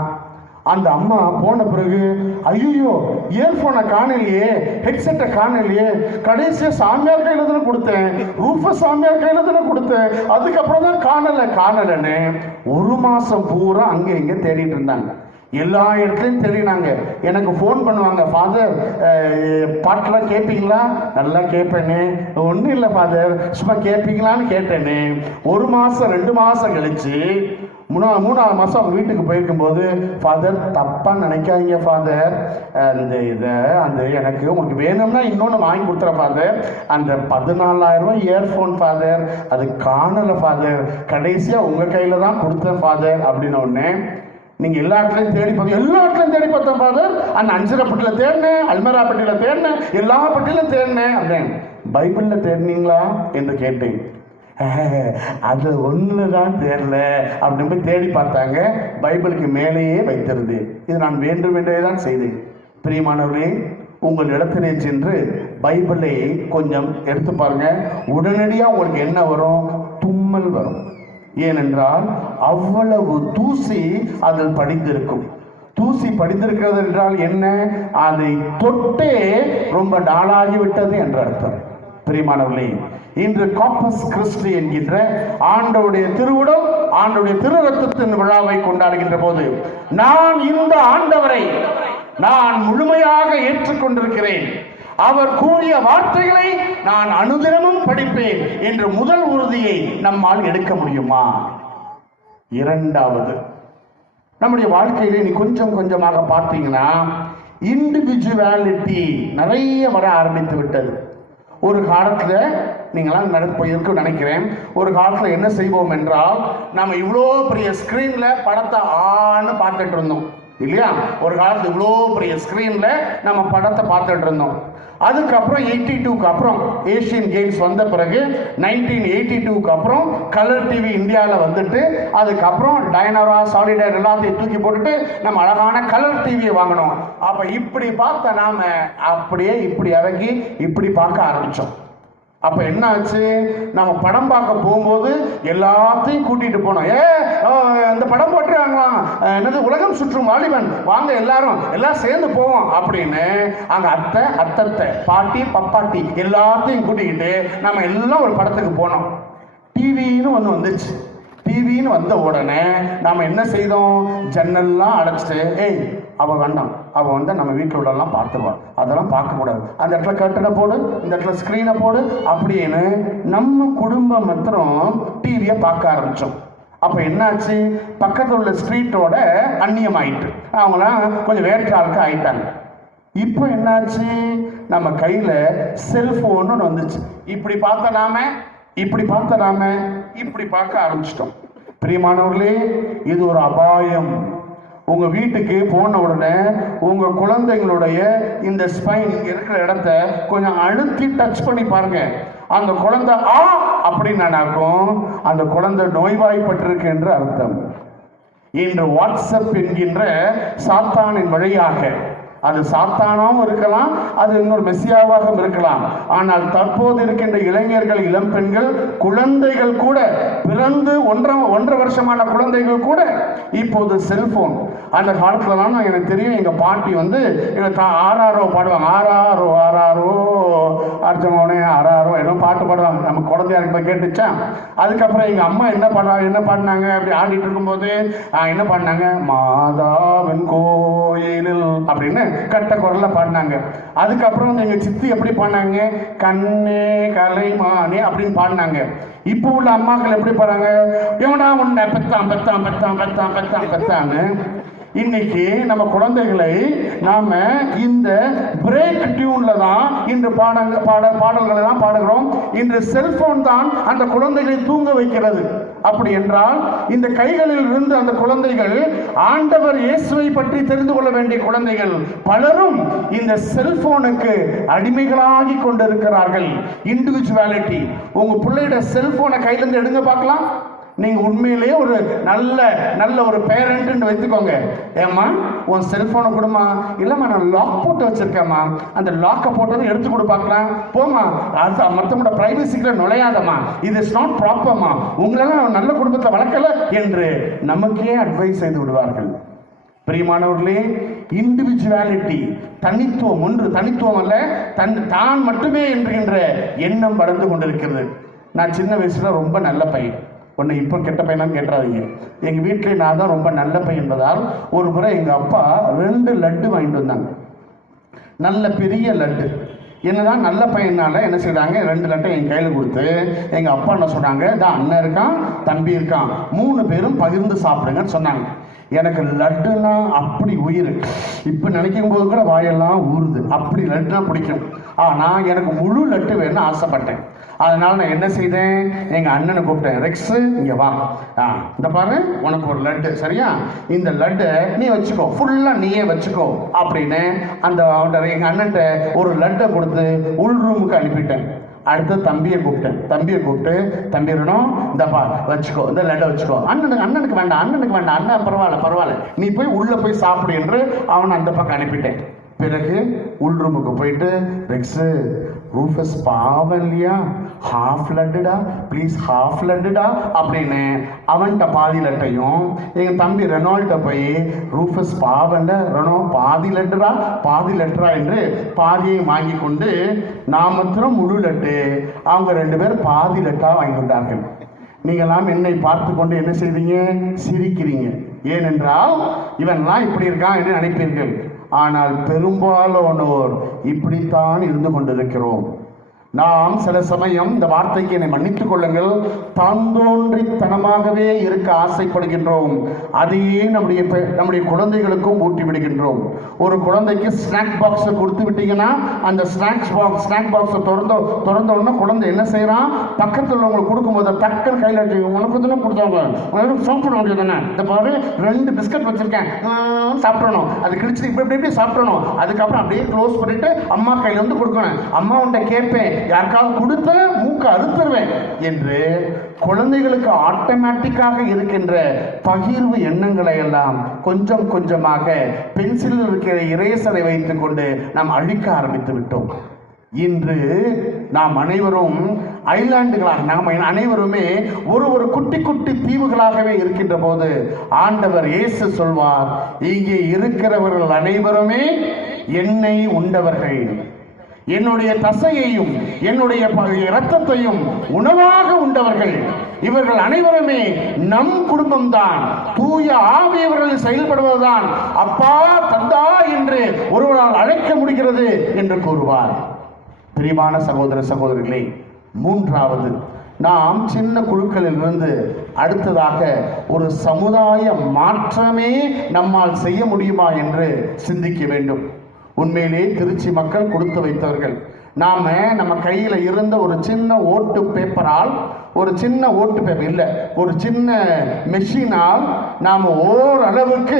அந்த அம்மா போன பிறகு, ஐயோ இயர்ஃபோனை காணலையே, ஹெட்செட்டை காணலையே, கடைசியாக சாமியார் கையில் தானே கொடுத்தேன், ரூஃபஸ் சாமியார் கையில் தானே கொடுத்தேன், அதுக்கப்புறம் தான் காணலைன்னு ஒரு மாதம் பூரா அங்கே இங்கே தேடிட்டு இருந்தாங்க. எல்லா இடத்துலையும் தெரியினாங்க. எனக்கு ஃபோன் பண்ணுவாங்க, ஃபாதர் பாட்டெலாம் கேட்பீங்களா? நல்லா கேட்பேனே. ஒன்றும் இல்லை ஃபாதர், சும்மா கேட்பீங்களான்னு கேட்டேனே. ஒரு மாதம் 2 மாதம் கழிச்சு 3ஆவது மாதம் அவங்க வீட்டுக்கு போயிருக்கும்போது, ஃபாதர் தப்பாக நினைக்காதீங்க ஃபாதர், அந்த எனக்கு உங்களுக்கு வேணும்னா இன்னொன்று வாங்கி கொடுத்துற ஃபாதர், அந்த 14,000 ரூபாய் இயர்ஃபோன் ஃபாதர் அது காணலை ஃபாதர், கடைசியாக உங்கள் கையில் தான் கொடுத்தேன் ஃபாதர் அப்படின்னு ஒன்று. நீங்கள் எல்லா இடத்துலையும் தேடி பார்த்தீங்க? எல்லா இடத்துலையும் தேடி பார்த்தேன் ஃபாதர், அந்த அஞ்சரை பட்டியில் தேடினேன், அல்மரா பட்டியில் தேடினேன், எல்லா பட்டியிலும் தேடினேன் அப்படின்னு. பைபிளில் தேடினீங்களா என்று கேட்டேன். அது ஒன்று தான் தேடல அப்படின்னு போய் தேடி பார்த்தாங்க. பைபிளுக்கு மேலேயே வைத்திருது. இது நான் வேண்டும் என்றே தான் செய்தேன். பிரியமானவர்களே, உங்கள் இடத்திலே சென்று பைபிளை கொஞ்சம் எடுத்து பாருங்க. உடனடியாக உங்களுக்கு என்ன வரும்? தும்மல் வரும். ஏனென்றால் அவ்வளவு தூசி அதில் படிந்திருக்கும். தூசி படிந்திருக்கிறது என்றால் என்ன? அதை தொட்டே ரொம்ப நாளாகிவிட்டது என்ற அர்த்தம். பிரியமானவர்களே, இன்று கார்பஸ் கிறிஸ்டி என்கின்ற ஆண்டவருடைய திருவுடம், ஆண்டவருடைய திரு ரத்தத்தின் விழாவை கொண்டாடுகின்ற போது நான் இந்த ஆண்டவரை நான் முழுமையாக ஏற்றுக்கொண்டிருக்கிறேன், அவர் கூறிய வார்த்தைகளை நான் அனுதினமும் படிப்பேன் என்று முதல் உறுதியை நம்மால் எடுக்க முடியுமா? இரண்டாவது, நம்முடைய வாழ்க்கையிலே நீ கொஞ்சம் கொஞ்சமாக பார்த்தீங்கன்னா இண்டிவிஜுவாலிட்டி நிறைய வர ஆரம்பித்து விட்டது. ஒரு காலத்தில் நீங்களாம் நடப்பு நினைக்கிறேன், ஒரு காலத்தில் என்ன செய்வோம் என்றால், நம்ம இவ்வளோ பெரிய ஸ்க்ரீனில் படத்தை ஆன்னு பார்த்துட்டு இருந்தோம் இல்லையா? ஒரு காலத்தில் இவ்வளோ பெரிய ஸ்க்ரீனில் நம்ம படத்தை பார்த்துட்டு இருந்தோம். அதுக்கப்புறம் 82க்கு அப்புறம் ஏஷியன் கேம்ஸ் வந்த பிறகு 1982க்கு அப்புறம் கலர் டிவி இந்தியாவில் வந்துட்டு, அதுக்கப்புறம் டைனரா சாலிடர் எல்லாத்தையும் தூக்கி போட்டுட்டு நம்ம அழகான கலர் டிவியை வாங்கினோம். அப்போ இப்படி பார்த்த நாம அப்படியே இப்படி இறங்கி இப்படி பார்க்க ஆரம்பித்தோம். அப்போ என்ன ஆச்சு? நம்ம படம் பார்க்க போகும்போது எல்லாத்தையும் கூட்டிகிட்டு போனோம். இந்த படம் போட்டுருவாங்களா, என்னது உலகம் சுற்றும் வாலிபன், வாங்க எல்லாம் சேர்ந்து போவோம் அப்படின்னு அங்கே அத்தை பாட்டி பப்பாட்டி எல்லாத்தையும் கூட்டிக்கிட்டு நம்ம எல்லாம் ஒரு படத்துக்கு போனோம். டிவின்னு வந்துச்சு. டிவின்னு வந்த உடனே நாம் என்ன செய்தோம்? ஜன்னல்லாம் அடைச்சிட்டு, அவள் வேண்டாம், அவள் வந்து நம்ம வீட்டில் உள்ளெல்லாம் பார்த்துருவாள், அதெல்லாம் பார்க்கக்கூடாது, அந்த இடத்துல கர்ட்டனை போடு, இந்த இடத்துல ஸ்க்ரீனை போடு அப்படின்னு நம்ம குடும்பம் மாத்திரம் டிவியை பார்க்க ஆரம்பித்தோம். அப்போ என்னாச்சு? பக்கத்தில் உள்ள ஸ்ட்ரீட்டோட அந்நியம் ஆயிட்டு, அவங்களாம் கொஞ்சம் வேற்று ஆளுக்கு ஆயிட்டாங்க. இப்போ என்னாச்சு? நம்ம கையில் செல்ஃபோன்னு வந்துச்சு. இப்படி பார்த்த நாம இப்படி பார்க்க ஆரம்பிச்சிட்டோம். பிரியமானவர்களே, இது ஒரு அபாயம். உங்க வீட்டுக்கு போன உடனே உங்க குழந்தைங்களுடைய இந்த ஸ்பைன் இருக்கிற இடத்த கொஞ்சம் அழுத்தி டச் பண்ணி பாருங்க. அந்த குழந்தை அப்படின்னு நடக்கும், அந்த குழந்தை நோய்வாய்ப்பட்டிருக்கு என்று அர்த்தம். இன்று வாட்ஸ்அப் என்கின்ற சாத்தானின் வழியாக, அது சாத்தானாவும் இருக்கலாம், அது இன்னொரு மெசியாவாகவும் இருக்கலாம். ஆனால் தற்போது இருக்கின்ற இளைஞர்கள், இளம் பெண்கள், குழந்தைகள் கூட, பிறந்து ஒன்றரை வருஷமான குழந்தைகள் கூட இப்போது செல்போன். அந்த காலத்துலலாம் எனக்கு தெரியும், எங்க பாட்டி வந்து ஆறாரோ பாடுவாங்க. ஆறாரோ ஆறாரோ அர்ஜுனோனே ஆறாரோ ஏதோ பாட்டு பாடுவாங்க. நம்ம குழந்தையா இருக்க கேட்டுச்சா. அதுக்கப்புறம் எங்க அம்மா என்ன பாடினாங்க, அப்படி ஆடிட்டு இருக்கும்போது என்ன பாடினாங்க, மாதாவின் கோயிலில் அப்படின்னு கட்ட குரல்ல பாடினாங்க. அதுக்கப்புறம் எங்க சித்தி எப்படி பாடினாங்க, கண்ணே கலைமானே அப்படின்னு பாடினாங்க. இப்போ உள்ள அம்மாக்கள் எப்படி பாடுறாங்க, எவனா உன்னை பெத்தான் பெத்தான் பெத்தான் பெத்தான் பெத்தான் பெத்தான்னு. இன்னைக்கு நம்ம குழந்தைகளை நாம இந்த பிரேக் டியூன்ல தான் இன்று பாடல்களை தான் பாடுகிறோம். இன்று செல்போன் தான் அந்த குழந்தைகளை தூங்க வைக்கிறது. அப்படி என்றால் இந்த கைகளில் இருந்து அந்த குழந்தைகள் ஆண்டவர் இயேசுவை பற்றி தெரிந்து கொள்ள வேண்டிய குழந்தைகள் பலரும் இந்த செல்போனுக்கு அடிமைகளாகி கொண்டிருக்கிறார்கள். இண்டிவிஜுவாலிட்டி. உங்க பிள்ளையோட செல்போனை கையில இருந்து எடுங்க பார்க்கலாம். நீங்க உண்மையிலேயே ஒரு நல்ல ஒரு பேரண்ட் வைத்துக்கோங்க. ஏம்மா உன் செல்போனை கொடுமா. இல்லம்மா நான் லாக் போட்டு வச்சிருக்கேம்மா, அந்த லாக்கை போட்டு எடுத்து கொடு பார்க்கலாம். போமா, அது மற்றவங்களோட பிரைவசிக்குள்ள நுழையாதம்மா, இது இஸ் நாட் ப்ராப்பர்மா, உங்களெல்லாம் நல்ல குடும்பத்தை வளர்க்கல என்று நமக்கே அட்வைஸ் செய்து விடுவார்கள். பிரியமானவர்களே, இண்டிவிஜுவாலிட்டி, தனித்துவம், ஒன்று தனித்துவம் அல்ல, தான் மட்டுமே என்கின்ற எண்ணம் வளர்ந்து கொண்டிருக்கிறது. நான் சின்ன வயசுல ரொம்ப நல்ல பையன், ஒன்று இப்போ கெட்ட பையனான்னு கேட்டுறாதீங்க. எங்கள் வீட்டிலே நான் தான் ரொம்ப நல்ல பையன் என்பதால் ஒரு முறை எங்கள் அப்பா 2 லட்டு வாங்கிட்டு வந்தாங்க. நல்ல பெரிய லட்டு. என்னதான் நல்ல பையனால என்ன செய்றாங்க, 2 லட்டை என் கையில் கொடுத்து எங்கள் அப்பா என்ன சொன்னாங்க, தான் அண்ணன் இருக்கான், தம்பி இருக்கான், 3 பேரும் பகிர்ந்து சாப்பிடுங்கன்னு சொன்னாங்க. எனக்கு லட்டுனா அப்படி உயிர். இப்போ நினைக்கும் போது கூட வாயெல்லாம் ஊறுது. அப்படி லட்டுனா பிடிக்கும். ஆனால் எனக்கு முழு லட்டு வேணும்னு ஆசைப்பட்டேன். அதனால நான் என்ன செய்தேன், எங்க அண்ணனை கூப்பிட்டேன். ரெக்ஸ் இங்க வா, இந்த பாரு உனக்கு ஒரு லட்டு, சரியா, இந்த லட்டை நீ வச்சுக்கோ, ஃபுல்லா நீயே வச்சுக்கோ அப்படின்னு அந்த எங்க அண்ணன்ட்ட ஒரு லட்டை கொடுத்து உள் ரூமுக்கு அனுப்பிட்டேன். அடுத்து தம்பியை கூப்பிட்டு தம்பி இருக்கணும், இந்த பா வச்சுக்கோ, இந்த லட்டை வச்சுக்கோ. அண்ணனுக்கு வேண்டாம், அண்ணன் பரவாயில்ல, நீ போய் உள்ள போய் சாப்பிடு என்று அவனை அந்த பக்கம் அனுப்பிட்டேன். பிறகு உள் ரூமுக்கு போயிட்டு, ரெக்ஸு ரூஃபஸ் பாவம் இல்லையா, ஹாஃப் லட்டுடா ப்ளீஸ், ஹாஃப் லட்டுடா அப்படின்னு அவன்கிட்ட பாதி லட்டையும், எங்கள் தம்பி ரெனால்ட்ட போய் ரூஃபஸ் பாவல்ல ரெனோ பாதி லட்டுரா என்று பாதியை வாங்கி கொண்டு நான் மாத்திரம் முழு லட்டு, அவங்க 2 பேர் பாதி லட்டா வாங்கி கொண்டார்கள். நீங்களாம் என்னை பார்த்து கொண்டு என்ன செய்வீங்க, சிரிக்கிறீங்க. ஏனென்றால் இவன்லாம் இப்படி இருக்கான் என்று நினைப்பீர்கள். ஆனால் பெரும்பாலானோர் இப்படித்தான் இருந்து கொண்டிருக்கிறோம். நாம் சில சமயம், இந்த வார்த்தைக்கு என்னை மன்னித்துக் கொள்ளுங்கள், தாந்தோன்றித்தனமாகவே இருக்க ஆசைப்படுகின்றோம். அதையே நம்முடைய குழந்தைகளுக்கும் ஊட்டி விடுகின்றோம். ஒரு குழந்தைக்கு ஸ்நாக் பாக்ஸை கொடுத்து விட்டீங்கன்னா அந்த ஸ்நாக் பாக்ஸை திறந்த உடனே குழந்தை என்ன செய்யறான், பக்கத்தில் உள்ளவங்களுக்கு கொடுக்கும்போது டக்குன்னு கையில் எடுத்து உனக்கு தானே கொடுத்தாங்க, சாப்பிட வேண்டியது தானே, இந்த பாரு 2 பிஸ்கட் வச்சிருக்கேன் சாப்பிடணும், அது கிழிச்சு இப்படி சாப்பிடணும், அதுக்கப்புறம் அப்படியே க்ளோஸ் பண்ணிட்டு அம்மா கையில வந்து கொடுக்கணும், அம்மா உன்ட்ட கேட்பேன், யாருக்காவது கொடுத்த மூக்க அறுத்துருவேன் என்று குழந்தைகளுக்கு ஆட்டோமேட்டிக்காக இருக்கின்ற பகிர்வு எண்ணங்களை எல்லாம் கொஞ்சம் கொஞ்சமாக பென்சிலில் இருக்கிற இரேசரை வைத்துக் கொண்டு நாம் அழிக்க ஆரம்பித்து விட்டோம். இன்று நாம் அனைவரும் ஐலாண்டுகளாக, நாம் அனைவருமே ஒரு குட்டி குட்டி தீவுகளாகவே இருக்கின்ற போது ஆண்டவர் இயேசு சொல்வார், இங்கே இருக்கிறவர்கள் அனைவருமே என்னை உண்டவர்கள், என்னுடைய தசையையும் என்னுடைய இரத்தத்தையும் உணவாக உண்டவர்கள், இவர்கள் அனைவருமே நம் குடும்பம்தான், தூய ஆவியவர்கள் செயல்படுவதுதான் அப்பா தந்தா என்று ஒருவரால் அழைக்க முடிகிறது என்று கூறுவார். பிரியமான சகோதர சகோதரிகளே, 3வது, நாம் சின்ன குழுக்களில் இருந்து அடுத்ததாக ஒரு சமுதாய மாற்றமே நம்மால் செய்ய முடியுமா என்று சிந்திக்க வேண்டும். உண்மையிலே திருச்சி மக்கள் கொடுத்து வைத்தவர்கள். நாம நம்ம கையில இருந்த ஒரு சின்ன ஓட்டு பேப்பரால் ஒரு சின்ன ஓட்டு பேப்பர் இல்லை, ஒரு சின்ன மெஷினால் நாம் ஓரளவுக்கு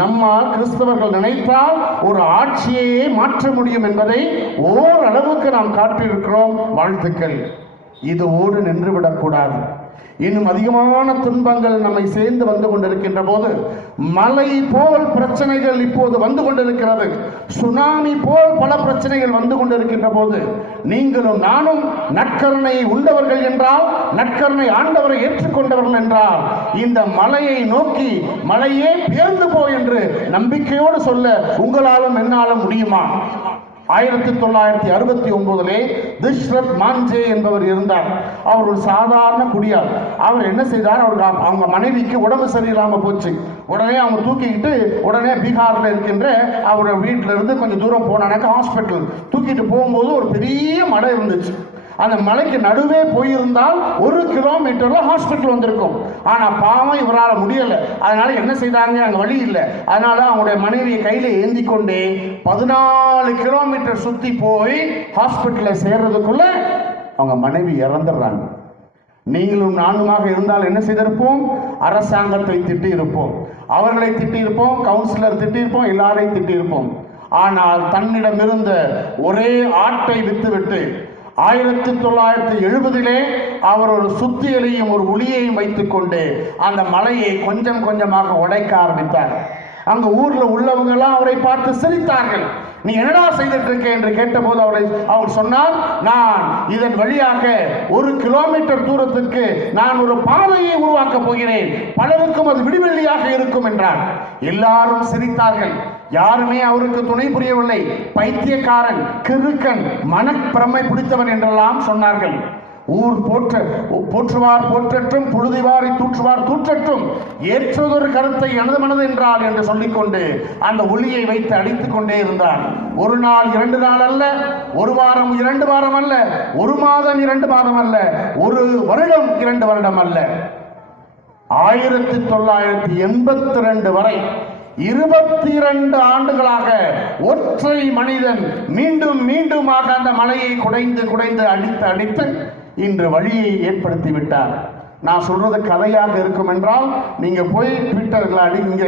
நம்மால் கிறிஸ்தவர்கள் நினைத்தால் ஒரு ஆட்சியையே மாற்ற முடியும் என்பதை ஓரளவுக்கு நாம் காட்டியிருக்கிறோம். வாழ்த்துக்கள். இதோடு நின்றுவிடக்கூடாது. இன்னும் அதிகமான துன்பங்கள் நம்மை சேர்ந்து வந்து கொண்டிருக்கின்ற போது, மலை போல் பிரச்சனைகள் இப்போது வந்து கொண்டிருக்கிறது, சுனாமி போல் பல பிரச்சனைகள் வந்து கொண்டிருக்கின்ற போது, நீங்களும் நானும் நற்கருணை உண்டவர்கள் என்றால், நற்கருணை ஆண்டவரை ஏற்றுக்கொண்டவர்கள் என்றால், இந்த மலையை நோக்கி மலையே பெயர்ந்து போ என்று நம்பிக்கையோடு சொல்ல உங்களாலும் என்னாலும் முடியுமா? 1969 திஷ்ரத் மான்ஜே என்பவர் இருந்தார். அவர் ஒரு சாதாரண குடியார். அவர் என்ன செய்தார், அவருக்கு அவங்க மனைவிக்கு உடம்பு சரியில்லாமல் போச்சு. உடனே அவங்க தூக்கிக்கிட்டு உடனே பீகாரில் இருக்கின்ற அவரோட வீட்டில் இருந்து கொஞ்சம் தூரம் போனாக்க ஹாஸ்பிட்டல் தூக்கிட்டு போகும்போது ஒரு பெரிய மலை இருந்துச்சு. அந்த மலைக்கு நடுவே போயிருந்தால் 1 கிலோமீட்டர்ல ஹாஸ்பிட்டல் வந்திருக்கும். ஆனா பாவம் இவரால் முடியல. அதனால என்ன செய்தாங்க, அங்க வழி இல்லை. அதனால அவங்களுடைய மனைவியை கையில ஏந்தி கொண்டே 14 கிலோமீட்டர் சுத்தி போய் ஹாஸ்பிட்டல்ல சேர்றதுக்குள்ள அவங்க மனைவி இறந்துடுறாங்க. நீங்களும் நானுமாக இருந்தால் என்ன செய்திருப்போம்? அரசாங்கத்தை திட்டி இருப்போம், அவர்களை திட்டி இருப்போம், கவுன்சிலர் திட்டி இருப்போம், எல்லாரையும் திட்டி இருப்போம். ஆனால் தன்னிடம் இருந்த ஒரே ஆட்டை விட்டுவிட்டு 1970 அவர் ஒரு சுத்தியலையும் ஒரு உளியையும் வைத்துக் கொண்டு அந்த மலையை கொஞ்சம் கொஞ்சமாக உடைக்க ஆரம்பித்தார். அங்க ஊர்ல உள்ளவங்க எல்லாம் அவரை பார்த்து சிரித்தார்கள். நீ என்னடா செய்துட்டு இருக்க என்று கேட்டபோது அவர் சொன்னார், நான் இதன் வழியாக 1 கிலோமீட்டர் தூரத்துக்கு நான் ஒரு பாதையை உருவாக்க போகிறேன், பலருக்கும் அது விடுவெள்ளியாக இருக்கும் என்றார். எல்லாரும் சிரித்தார்கள். யாருமே அவருக்கு துணை புரியவில்லை. பைத்தியக்காரன், கிறுக்கன், மனப்பிரமை பிடித்தவன் என்றெல்லாம் சொன்னார்கள். ஊர் போற்றுவார் போற்றற்றும், புழுதிவாரி தூற்றுவார் தூற்றற்றும், ஏற்றதொரு கருத்தை எனது மனது என்றால் என்று சொல்லிக்கொண்டு அந்த ஒளியை வைத்து அடித்துக் கொண்டே இருந்தார். 1 நாள் 2 நாள் அல்ல, 1 வாரம் 2 வாரம் அல்ல, 1 மாதம் 2 மாதம் அல்ல, 1 வருடம் 2 வருடம் அல்ல, 1982 வரை 22 ஆண்டுகளாக ஒற்றை மனிதன் மீண்டும் மீண்டுமாக அந்த மலையை குடைந்து குடைந்து அடித்து இன்று வழியை ஏற்படுத்தி விட்டார். நான் சொல்றது கதையாக இருக்கும் என்றால் நீங்க போய் ட்விட்டர்ல அடிங்க,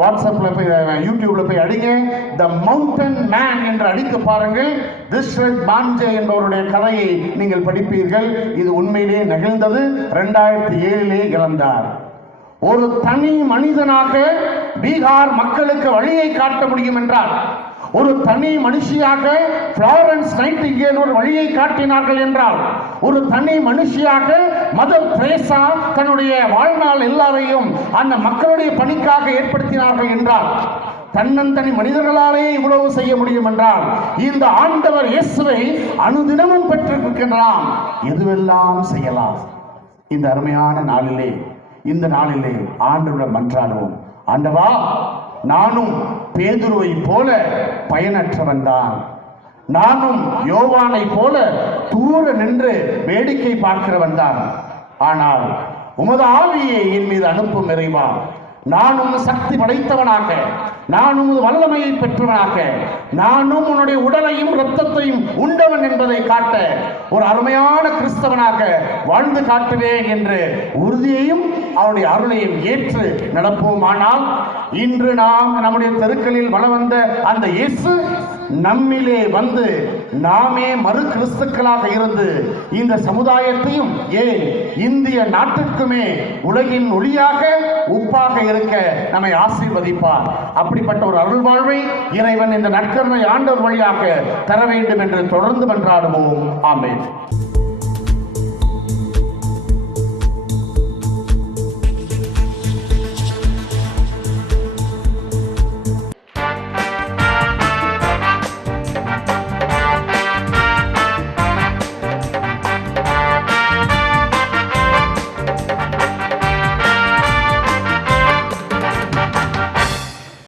வாட்ஸ்அப்ல போய், யூடியூப்ல போய் அடிங்க, த மவுண்டன் மேன் என்று அடித்து பாருங்கள். திஷ்ரத் மான்ஜே என்பவருடைய கதையை நீங்கள் படிப்பீர்கள். இது உண்மையிலே நிகழ்ந்தது. 2007 இறந்தார். ஒரு தனி மனிதனாக பீகார் மக்களுக்கு வழியை காட்ட முடியும் என்றார், ஒரு தனி மனுஷியாக ஃப்ளாரன்ஸ் நைட்டிங்கேல் ஒரு வழியை காட்டினார்கள் என்றால், ஒரு தனி மனுஷியாக மதர் தெரேசா தன்னுடைய வாழ்நாள் எல்லாரையும் அந்த மக்களுடைய பணிக்காக ஏற்படுத்தினார்கள் என்றால், தன்னந்தனி மனிதர்களாலே இவ்வளவு செய்ய முடியும் என்றால், இந்த ஆண்டவர் இயேசுவை அனுதினமும் பெற்றிருக்கின்றான். எதுவெல்லாம் செய்யலாம். இந்த அருமையான நாளிலே, இந்த நாளிலே ஆண்டவரிடம் மன்றாடுவோம். ஆண்டவா, நானும் பேதுருவை போல பயனற்றவன் தான், நானும் யோவானை போல தூர நின்று வேடிக்கை பார்க்கிறவன் தான். ஆனால் உமது ஆவியை என் மீது அனுப்பும் இறைவா, நானும் சக்தி படைத்தவனாக, நானும் வல்லமையை பெற்றவனாக, நானும் உன்னுடைய உடலையும் இரத்தத்தையும் உண்டவன் என்பதை காட்ட ஒரு அருமையான கிறிஸ்தவனாக வாழ்ந்து காட்டுவேன் என்று உறுதியையும் அவருடைய அருளையும் ஏற்று நடப்போம். ஆனால் இன்று நாம் நம்முடைய தெருக்களில் வள வந்த அந்த இயேசு நம்மிலே வந்து நாமே மறு கிறிஸ்துக்களாக இருந்து இந்த சமுதாயத்தையும், ஏன் இந்திய நாட்டுக்குமே உலகின் ஒளியாக உப்பாக இருக்க நம்மை ஆசீர்வதிப்பார். அப்படிப்பட்ட ஒரு அருள் வாழ்வை இறைவன் இந்த நற்கருணை ஆண்டவர் வழியாக தர வேண்டும் என்று தொடர்ந்து மன்றாடுவோம். ஆமென்.